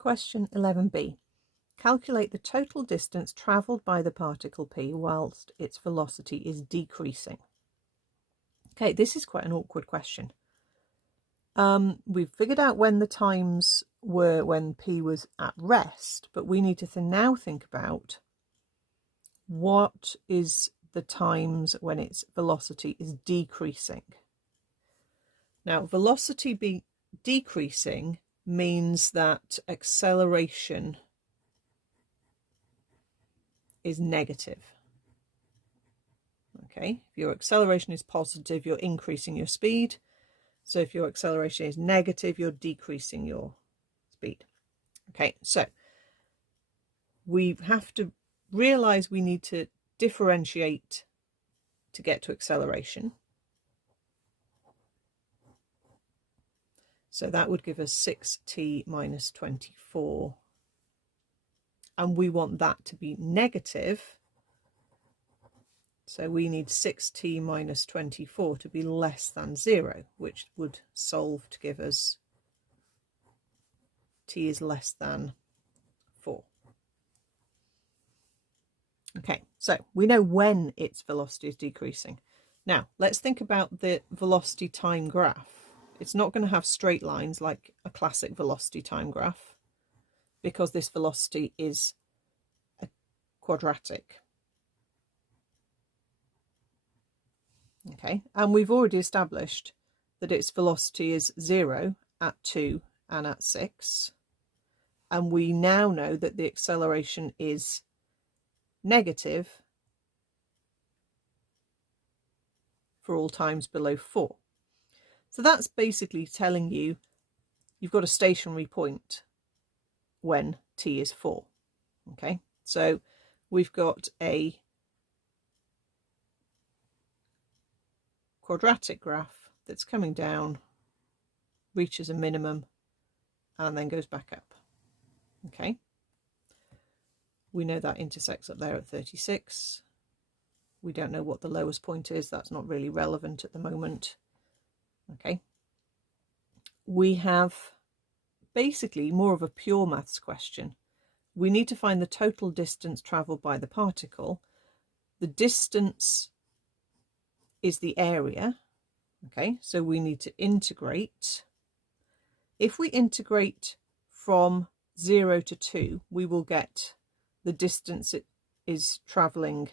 Question 11b. Calculate the total distance travelled by the particle p whilst its velocity is decreasing. Okay, this is quite an awkward question. We've figured out when the times were when p was at rest, but we need to now think about what is the times when its velocity is decreasing. Now, velocity be decreasing means that acceleration is negative. Okay, if your acceleration is positive, you're increasing your speed. So if your acceleration is negative, you're decreasing your speed. Okay, so we have to realize we need to differentiate to get to acceleration. So that would give us 6t minus 24. And we want that to be negative. So we need 6t minus 24 to be less than 0, which would solve to give us t is less than 4. Okay, so we know when its velocity is decreasing. Now, let's think about the velocity time graph. It's not going to have straight lines like a classic velocity time graph, because this velocity is a quadratic. Okay, and we've already established that its velocity is 0 at 2 and at 6. And we now know that the acceleration is negative for all times below 4. So that's basically telling you you've got a stationary point when t is 4. Okay, so we've got a quadratic graph that's coming down, reaches a minimum, and then goes back up. Okay, we know that intersects up there at 36. We don't know what the lowest point is. That's not really relevant at the moment. Okay, we have basically more of a pure maths question. We need to find the total distance travelled by the particle. The distance is the area. Okay, so we need to integrate. If we integrate from 0 to 2, we will get the distance it is travelling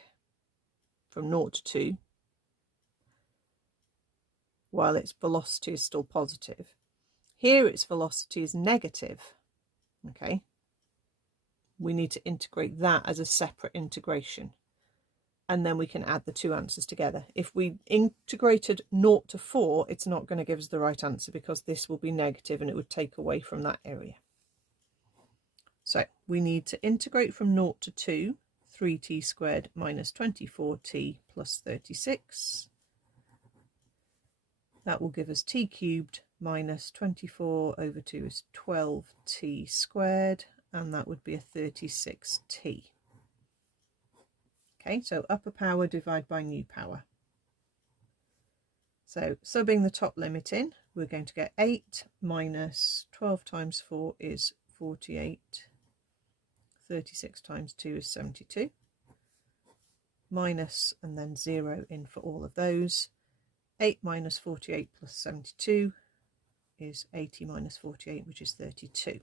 from 0 to 2, while its velocity is still positive. Here its velocity is negative. Okay, we need to integrate that as a separate integration, and then we can add the two answers together. If we integrated 0 to 4, it's not going to give us the right answer because this will be negative and it would take away from that area. So we need to integrate from 0 to 2, 3t squared minus 24t plus 36. That will give us t cubed minus 24 over 2 is 12t squared, and that would be a 36t. Okay, so upper power divided by new power. So subbing the top limit in, we're going to get 8 minus 12 times 4 is 48. 36 times 2 is 72. Minus and then 0 in for all of those. 8 minus 48 plus 72 is 80 minus 48, which is 32.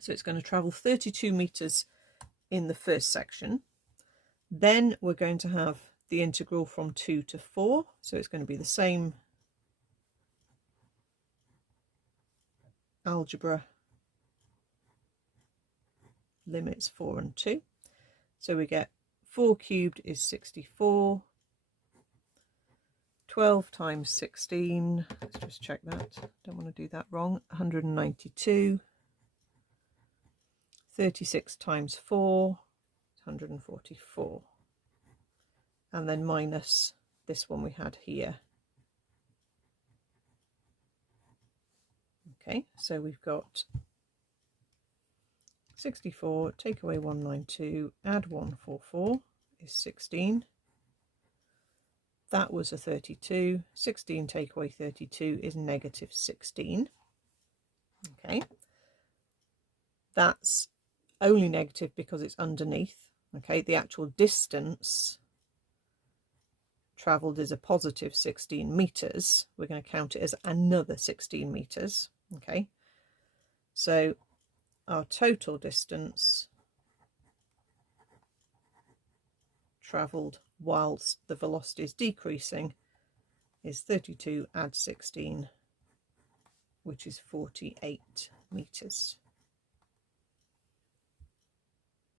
So it's going to travel 32 meters in the first section. Then we're going to have the integral from 2 to 4. So it's going to be the same algebra, limits 4 and 2. So we get 4 cubed is 64. 12 times 16, let's just check that, don't want to do that wrong, 192. 36 times 4, 144. And then minus this one we had here. Okay, so we've got 64, take away 192, add 144 is 16. That was a 32. 16 take away 32 is negative 16. Okay. That's only negative because it's underneath. Okay, the actual distance travelled is a positive 16 meters. We're going to count it as another 16 meters. Okay, so our total distance travelled whilst the velocity is decreasing is 32 add 16, which is 48 meters.